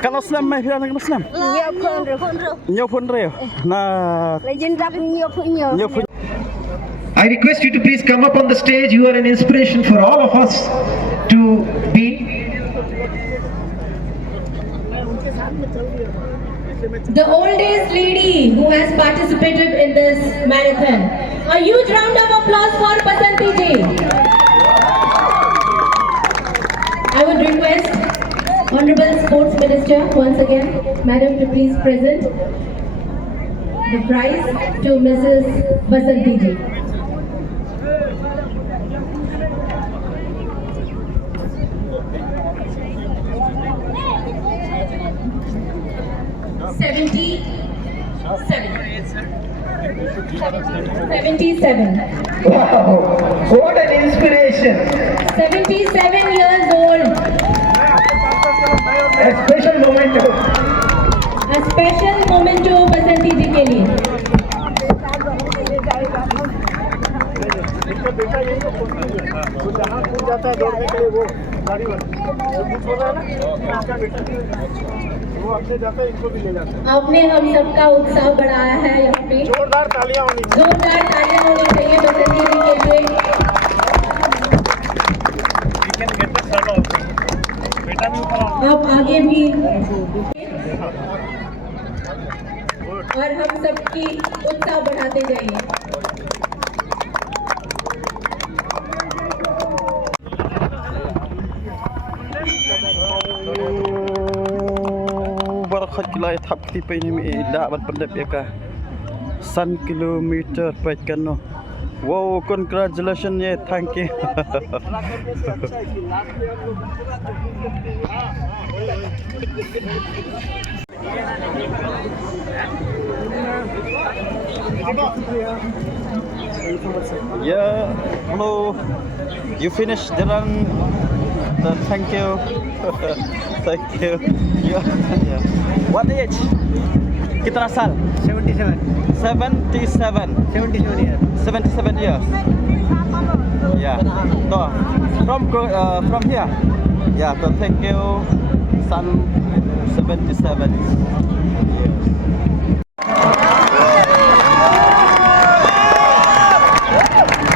Kalau slam mai pira nak slam. Nhiều phun rêu. Na. Nhiều phun. I request you to please come up on the stage. You are an inspiration for all of us to be. The oldest lady who has participated in this marathon. A huge round of applause for Basanti ji. I would request Honorable Sports Minister once again, Madam, to please present the prize to Mrs. Basanti ji. Seventy-seven. Wow, what an inspiration! 77 years old. A special memento. A special memento बसंती जी के लिए. आपने हम सबका उत्साह बढ़ाया है यहाँ पे. जोरदार तालियां होनी चाहिए बसंती जी के लिए. आप आगे भी और हम सबकी उत्साह बढ़ाते जाइए. Barakat kilai thap tipe ini mi dah berpendap ya kah. 1 kilometer pekan no. Wow, congratulations ya, thank you. Yeah, hello. You finished the run. Thank you. Thank you. Yeah. What age? Kitna saal? 77. 77. 77 years. 77 years. Yeah. So, from here. Yeah. So thank you, son. 77 years.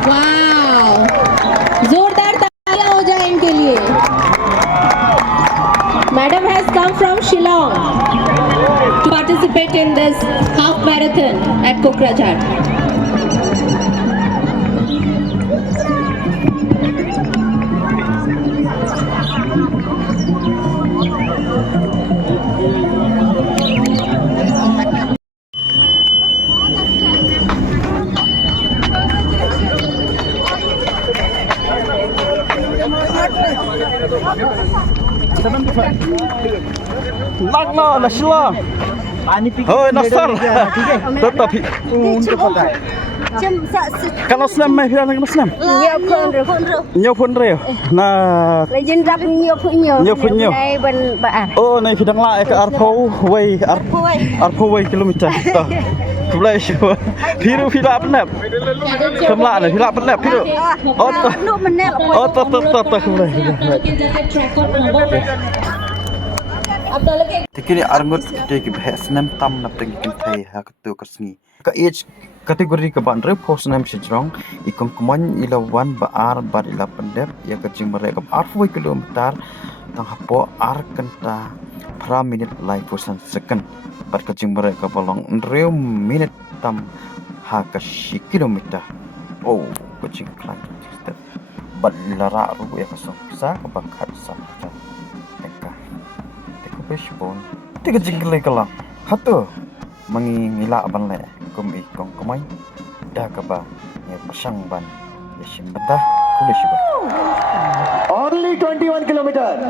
वाव, जोरदार तालियां हो जाए इनके लिए. Madam has come from Shillong to participate in this half marathon at Kokrajhar. Lagna, Nashla. Oh, Nasar. Tetap. उनको पता है. Kalau slam mai pira nak slam. Nhiều phun rêu. Na. Nhiều phun. Oh, nai pidang la ke Arpo way kilometer. Kulai siapa? Piru pira penap. Kemla ni pira penap piru. Oh, kulai. Tikini arngut kita ki bahas nam tam nap tengi kintai ha ketu kasni. Ka age kategori ke bandre post nam sejrong ikon kuman ila wan ba ar bar ila pendep ya kecing mereka arfoi kilometer tang hapo ar kenta pra minute live posan second bar kecing mereka bolong reu minute tam ha ka shi kilometer. Oh kecing klan step balara ru ya kasong sa ka bakhat sa Fishbone. Tiga jinggle kalah. Hatu mengingila ban le. Kumi kong kumai. Dah kaba. Ya pasang ban. Ya simbata. Kulish ban. Only 21 kilometers.